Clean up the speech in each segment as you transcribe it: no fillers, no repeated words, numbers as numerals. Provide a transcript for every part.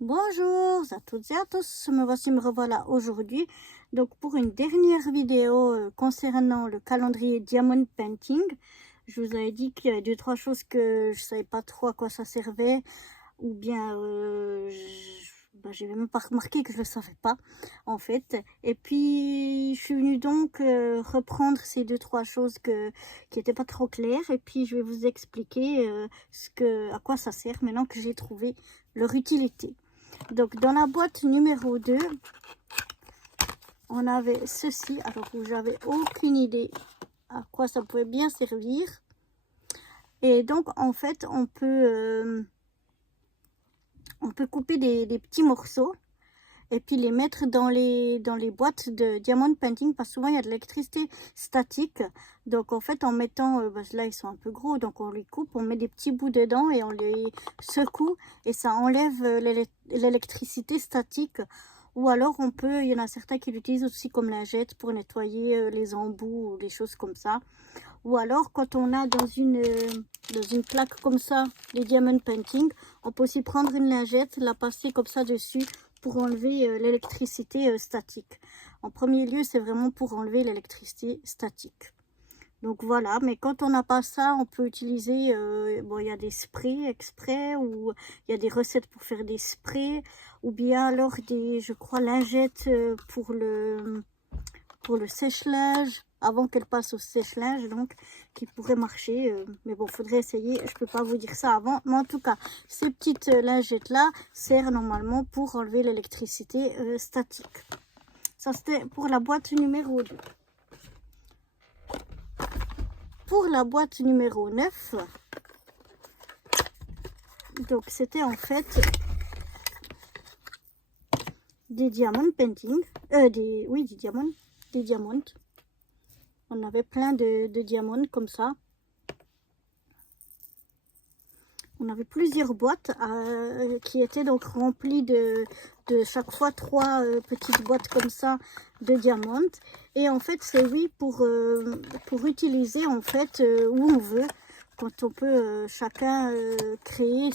Bonjour à toutes et à tous, me revoilà aujourd'hui donc pour une dernière vidéo concernant le calendrier Diamond Painting. Je vous avais dit qu'il y avait deux trois choses que je savais pas trop à quoi ça servait, ou bien j'avais même pas remarqué que je le savais pas en fait. Et puis je suis venue donc reprendre ces deux trois choses qui étaient pas trop claires, et puis je vais vous expliquer à quoi ça sert maintenant que j'ai trouvé leur utilité. Donc dans la boîte numéro 2, on avait ceci, alors où j'avais aucune idée à quoi ça pouvait bien servir. Et donc en fait on peut couper des petits morceaux et puis les mettre dans les boîtes de Diamond Painting, parce que souvent il y a de l'électricité statique. Donc en fait en mettant, là ils sont un peu gros, donc on les coupe, on met des petits bouts dedans et on les secoue et ça enlève l'électricité statique. Ou alors il y en a certains qui l'utilisent aussi comme lingette pour nettoyer les embouts ou des choses comme ça. Ou alors quand on a dans une plaque comme ça les Diamond Painting, on peut aussi prendre une lingette, la passer comme ça dessus pour enlever l'électricité statique. En premier lieu, c'est vraiment pour enlever l'électricité statique. Donc voilà, mais quand on n'a pas ça, on peut utiliser, il y a des sprays exprès, ou il y a des recettes pour faire des sprays, ou bien alors je crois, lingettes pour le sèche-linge, avant qu'elle passe au sèche-linge, donc qui pourrait marcher. Mais bon, faudrait essayer, je peux pas vous dire ça avant. Mais en tout cas, ces petites lingettes là servent normalement pour enlever l'électricité statique. Ça, c'était pour la boîte numéro 2. Pour la boîte numéro 9, donc c'était en fait des diamond painting, des diamants. On avait plein de diamants comme ça. On avait plusieurs boîtes qui étaient donc remplies de chaque fois 3 petites boîtes comme ça de diamants. Et en fait c'est pour utiliser en fait où on veut, quand on peut chacun créer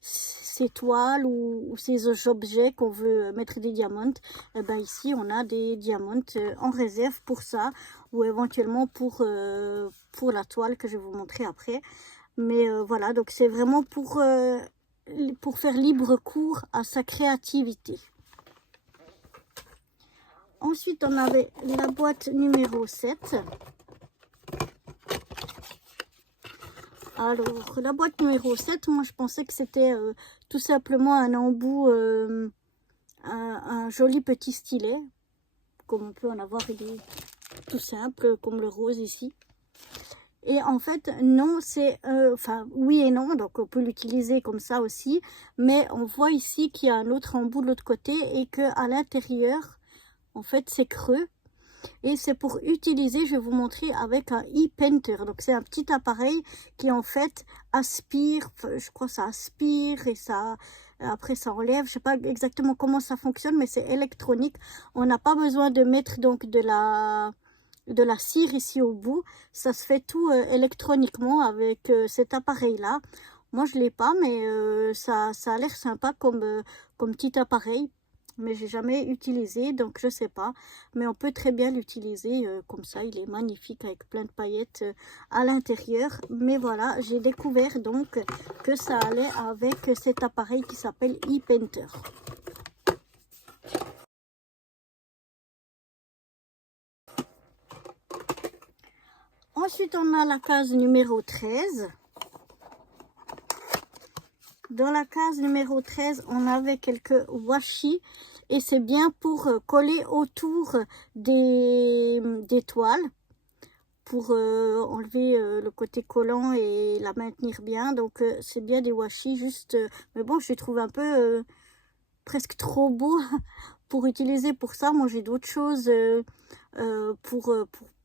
ses toiles ou ses objets qu'on veut mettre des diamants. Et ben ici on a des diamants en réserve pour ça, ou éventuellement pour la toile que je vais vous montrer après. Mais voilà, donc c'est vraiment pour faire libre cours à sa créativité. Ensuite, on avait la boîte numéro 7. Alors, la boîte numéro 7, moi je pensais que c'était tout simplement un embout, un joli petit stylet. Comme on peut en avoir, il est tout simple, comme le rose ici. Et en fait, non, c'est... oui et non, donc on peut l'utiliser comme ça aussi. Mais on voit ici qu'il y a un autre embout de l'autre côté et qu'à l'intérieur, en fait, c'est creux. Et c'est pour utiliser, je vais vous montrer, avec un e-painter. Donc c'est un petit appareil qui en fait aspire, je crois que ça aspire et ça... Après ça enlève, je sais pas exactement comment ça fonctionne, mais c'est électronique. On n'a pas besoin de mettre donc de la cire ici au bout. Ça se fait tout électroniquement avec cet appareil là. Moi je l'ai pas, mais ça a l'air sympa comme petit appareil, mais j'ai jamais utilisé, donc je sais pas. Mais on peut très bien l'utiliser comme ça. Il est magnifique avec plein de paillettes à l'intérieur. Mais voilà, j'ai découvert donc que ça allait avec cet appareil qui s'appelle e-painter. Ensuite, on a la case numéro 13. Dans la case numéro 13, on avait quelques washi. Et c'est bien pour coller autour des toiles. Pour enlever le côté collant et la maintenir bien. Donc c'est bien des washi, juste... mais bon, je les trouve un peu presque trop beau pour utiliser pour ça. Moi, j'ai d'autres choses pour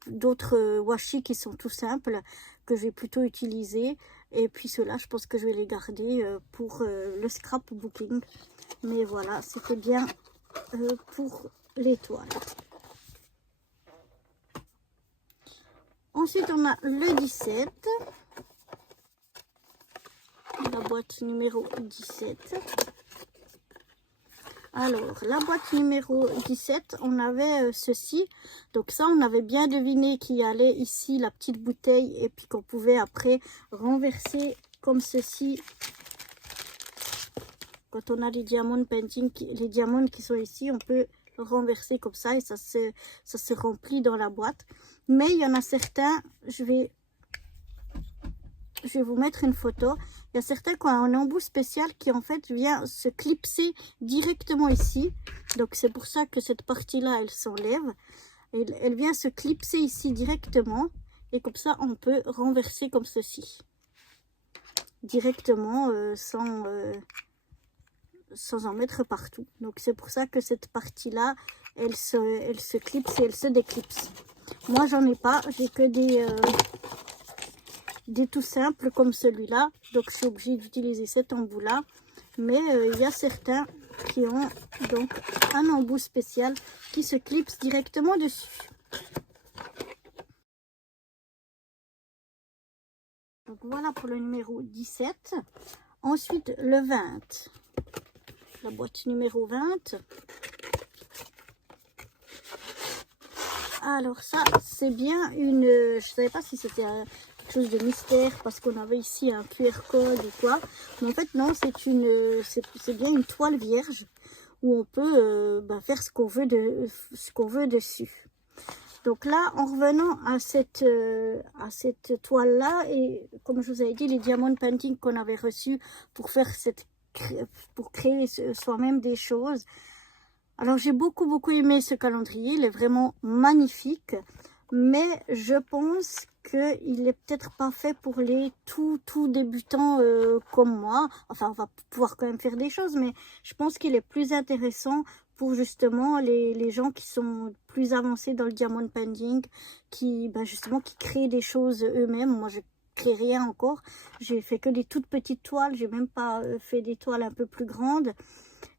d'autres washi qui sont tout simples, que je vais plutôt utiliser. Et puis ceux-là, je pense que je vais les garder pour le scrapbooking. Mais voilà, c'était bien pour les toiles. Ensuite, on a le 17. La boîte numéro 17. Alors, la boîte numéro 17, on avait ceci. Donc ça, on avait bien deviné qu'il y allait ici la petite bouteille et puis qu'on pouvait après renverser comme ceci. Quand on a les diamants painting, les diamants qui sont ici, on peut renverser comme ça et ça se remplit dans la boîte. Mais il y en a certains, je vais vous mettre une photo. Il y a certains qui ont un embout spécial qui en fait vient se clipser directement ici. Donc c'est pour ça que cette partie-là, elle s'enlève. Elle vient se clipser ici directement. Et comme ça, on peut renverser comme ceci. Directement, sans en mettre partout. Donc c'est pour ça que cette partie-là, elle se clipse et elle se déclipse. Moi, j'en ai pas. J'ai que des tout simples comme celui-là. Donc je suis obligée d'utiliser cet embout-là. Mais il y a certains qui ont donc un embout spécial qui se clipse directement dessus. Donc voilà pour le numéro 17. Ensuite le 20. La boîte numéro 20. Alors ça, c'est bien une... je savais pas si c'était quelque chose de mystère parce qu'on avait ici un QR code ou quoi. Mais en fait, non, c'est bien une toile vierge où on peut faire ce qu'on veut dessus. Donc là, en revenant à cette toile-là, et comme je vous avais dit, les diamond painting qu'on avait reçus pour faire pour créer soi-même des choses. Alors j'ai beaucoup aimé ce calendrier, il est vraiment magnifique, mais je pense qu'il est peut-être pas fait pour les tout débutants comme moi. Enfin, on va pouvoir quand même faire des choses, mais je pense qu'il est plus intéressant pour justement les gens qui sont plus avancés dans le diamond painting, qui justement qui créent des choses eux-mêmes. Moi, je crée rien encore, j'ai fait que des toutes petites toiles, j'ai même pas fait des toiles un peu plus grandes.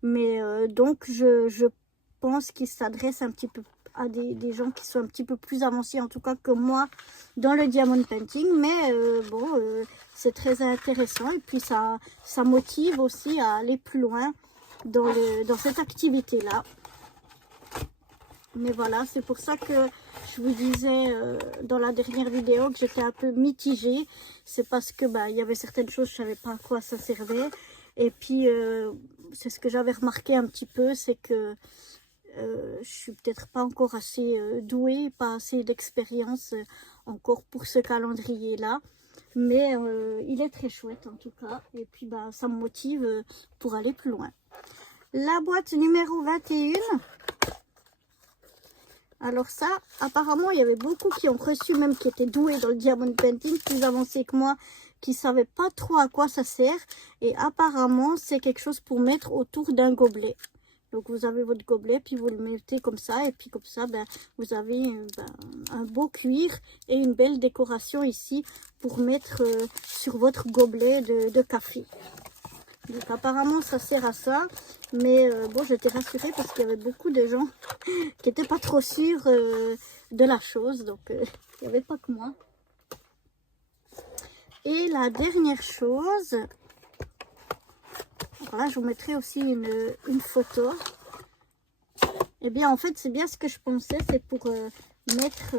Mais donc, je pense qu'il s'adresse un petit peu à des gens qui sont un petit peu plus avancés, en tout cas que moi, dans le diamond painting. Mais c'est très intéressant et puis ça motive aussi à aller plus loin dans cette activité-là. Mais voilà, c'est pour ça que je vous disais dans la dernière vidéo que j'étais un peu mitigée. C'est parce que il y avait certaines choses, je ne savais pas à quoi ça servait. Et puis, c'est ce que j'avais remarqué un petit peu, c'est que je suis peut-être pas encore assez douée, pas assez d'expérience encore pour ce calendrier-là. Mais il est très chouette en tout cas. Et puis, ça me motive pour aller plus loin. La boîte numéro 21. Alors ça, apparemment, il y avait beaucoup qui ont reçu, même qui étaient doués dans le diamond painting, plus avancés que moi, qui ne savaient pas trop à quoi ça sert. Et apparemment, c'est quelque chose pour mettre autour d'un gobelet. Donc, vous avez votre gobelet, puis vous le mettez comme ça. Et puis, comme ça, vous avez un beau cuir et une belle décoration ici pour mettre sur votre gobelet de café. Donc apparemment ça sert à ça, mais bon, j'étais rassurée parce qu'il y avait beaucoup de gens qui n'étaient pas trop sûrs de la chose, donc il n'y avait pas que moi. Et la dernière chose, voilà, je vous mettrai aussi une photo. Eh bien en fait c'est bien ce que je pensais, c'est pour mettre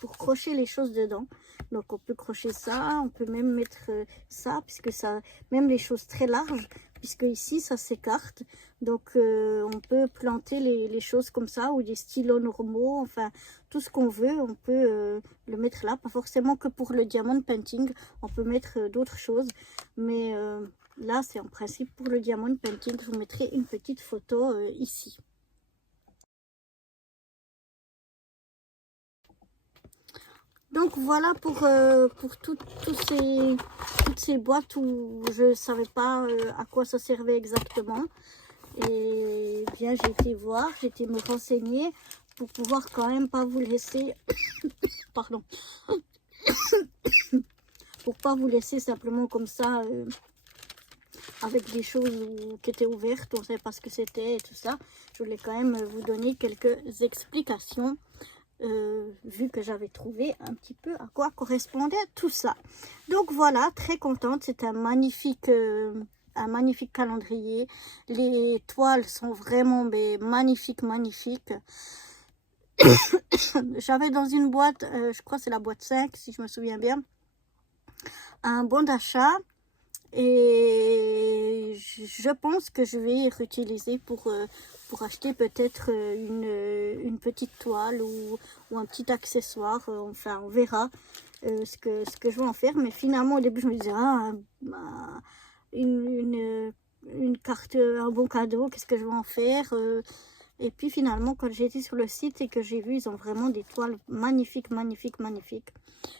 pour crocher les choses dedans. Donc on peut crocher ça, on peut même mettre ça, puisque ça, même les choses très larges, puisque ici ça s'écarte. Donc on peut planter les choses comme ça, ou des stylos normaux, enfin tout ce qu'on veut, on peut le mettre là. Pas forcément que pour le diamond painting, on peut mettre d'autres choses. Mais là c'est en principe pour le diamond painting, je vous mettrai une petite photo ici. Donc voilà pour toutes ces boîtes où je ne savais pas à quoi ça servait exactement. Et bien j'ai été voir, j'ai été me renseigner pour pouvoir quand même pas vous laisser, pardon, pour pas vous laisser simplement comme ça avec des choses qui étaient ouvertes, on ne savait pas ce que c'était et tout ça. Je voulais quand même vous donner quelques explications. Vu que j'avais trouvé un petit peu à quoi correspondait tout ça. Donc voilà, très contente, c'est un magnifique un magnifique calendrier. Les toiles sont vraiment magnifiques, magnifiques. J'avais dans une boîte, je crois que c'est la boîte 5 si je me souviens bien, un bon d'achat. Et je pense que je vais réutiliser pour acheter peut-être une petite toile ou un petit accessoire. Enfin, on verra ce que je vais en faire. Mais finalement, au début, je me disais, une carte, un bon cadeau, qu'est-ce que je vais en faire et puis finalement, quand j'ai été sur le site et que j'ai vu, ils ont vraiment des toiles magnifiques, magnifiques, magnifiques.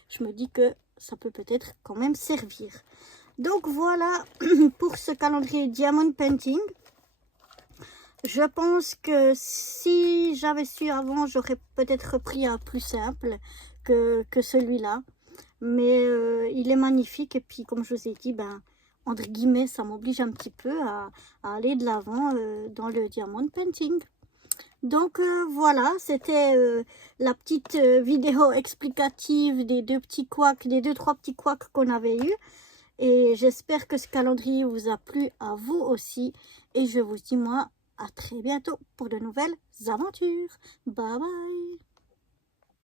Je me dis que ça peut peut-être quand même servir. Donc voilà pour ce calendrier Diamond Painting. Je pense que si j'avais su avant, j'aurais peut-être repris un plus simple que celui-là. Mais il est magnifique et puis comme je vous ai dit, entre guillemets, ça m'oblige un petit peu à aller de l'avant dans le Diamond Painting. Donc voilà, c'était la petite vidéo explicative des deux trois petits couacs qu'on avait eu. Et j'espère que ce calendrier vous a plu à vous aussi. Et je vous dis moi à très bientôt pour de nouvelles aventures. Bye bye.